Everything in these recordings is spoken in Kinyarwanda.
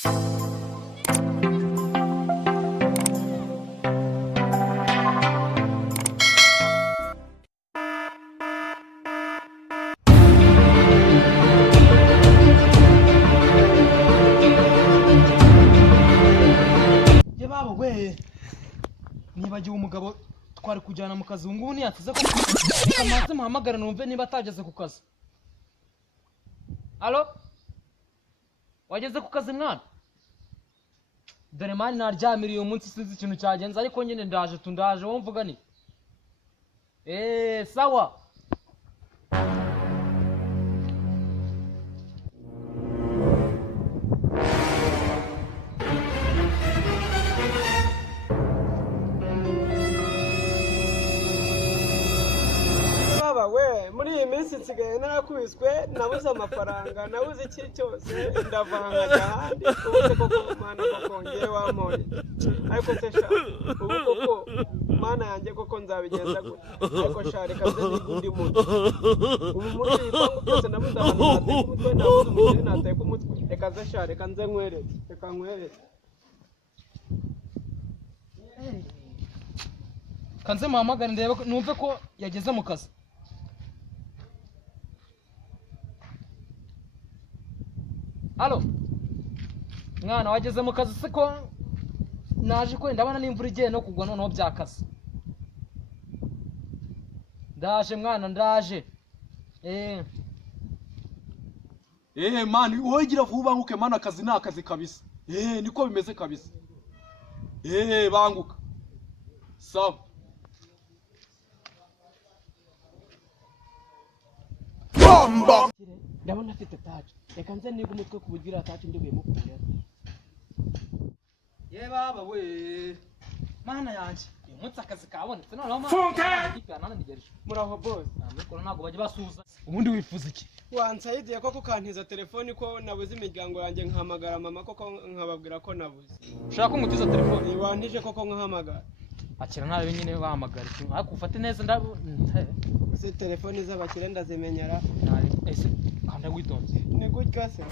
nibagiwe umugabo twari kujyana mu kazi ngubu ntiyateze ko kamaze muhamagara numve niba atageze ku kazi. Allo wageze ku kazi mwana? Dore mani naryamiriye uyu munsi sinzi ikintu cyagenze ariko nyine ndaje wowe mvuga ni sawa. muri iyi minsi nsigaye narakubiswe nabuze amafaranga nabuze iki cyose ndavanga ahandi ubuze koko mana koko ngiye wamoye ariko se sha ubu koko mana yanjye koko nzabigenza gute ariko sha reka nze n'undi muntu ubu muri iyi pangu byose nabuze abantu bateye umutwe nabuze umugeni nateye ku mutwe reka nze sha reka nze nkwereze reka nkwereze kanze muhamagara ndebe numve ko yageze mu kazi. Allo mwana wageze mu kazi siko naje ko ndabona n'imvura igiye no kugwa noneho byakaze. Ndaje mwana ndaje. Mani wowe gira vuba banguke mana akazi ni akazi kabisa. Niko bimeze kabisa. Banguka. Sawa. Bomba. Ndabona afite touch. Reka nze niga umutwe kubugira touch ndibuye mu kugera. Baba we. Mana yanje. Umunsi akazi kabonetse noneho mana ndigereje. Muraho boss. Amukoro ntago baje basuza. Ubundi wifuza iki? Wansaidiye koko kantiza telefoni ko nabuze imiryango yanjye nkahamagara mama koko nkababwira ko nabuze. Ushaka ko ngutiza telefoni? Wantije koko nkahamagara. Akira nawe nyine bahamagara. Ariko ufate neza se telefoni z'abakire ndazimenyera. Ese kanda witonze. Ni gutya se.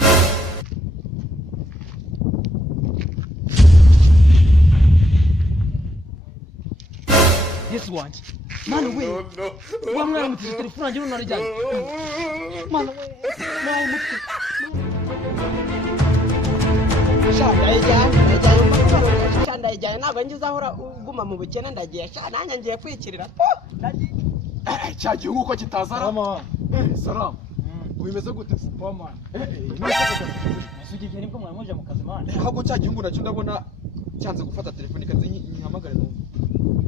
Yesu wanje. Mana we. Wa mwana mutije telefoni yanjye unarijyanye. Mana we. Nawe mutwe. Ndayijyanye ntabwo ngize ahora uguma mu bukene ndagiye nanjye ngiye kwikirira cyagiye uko kitazara. Salamu. Wimeze gute se? Poma. Nasugiye nibwo mwamuje mu kazi mana. Hago cyagiye ngo nacyo ndabona cyanze gufata telefoni kazi nyihamagare no.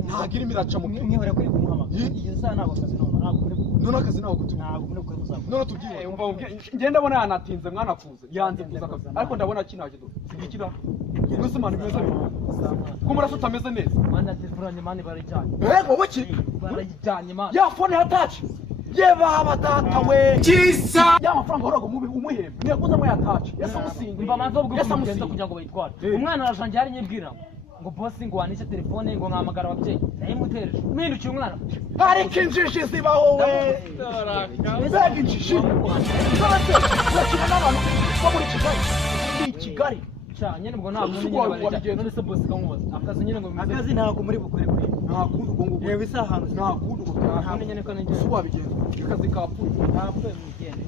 Ntagira imiraca mu mwihora kuri kumuhamagara. Iyo saa ntabwo kazi none akazi naho kutu. Ntabwo muri kuri muzaba. None tubyiye umva ngenda ndabona yanatinze mwana kuza. Yanze kuza akazi. Ariko ndabona kinaje do. Sigikira. Ubwo mana bimeze neza. Ko murasa utameze neza. Mana telefoni mani barijyanye. Wowe ki? Barijyanye mana. Ya phone ya touch. Baba data we. Kisa. Ya mafaranga horago umuhembe. Niyakuza mu ya touch. Yesa musinga. Mba manzo bwo kugenda kugira ngo bayitware. Umwana arajanje ari nyibwira. Ngo boss ngo wanishe telefone ngo nkamagara ababyeyi. Nayimutereje. Mpindukiye umwana. Hari kinjiji zibaho we. Mbega injiji. Bakina n'abantu bo muri Kigali. Nyine ubwo ntabwo nyine none se boss kamubaza akazi nyine ngo akazi ntabwo muri bukore kuri ntakundi ubwo ngo yewe isaha ntakundi ubwo nyine ko nige suba bigenze akazi kapfuye ntabwo mugende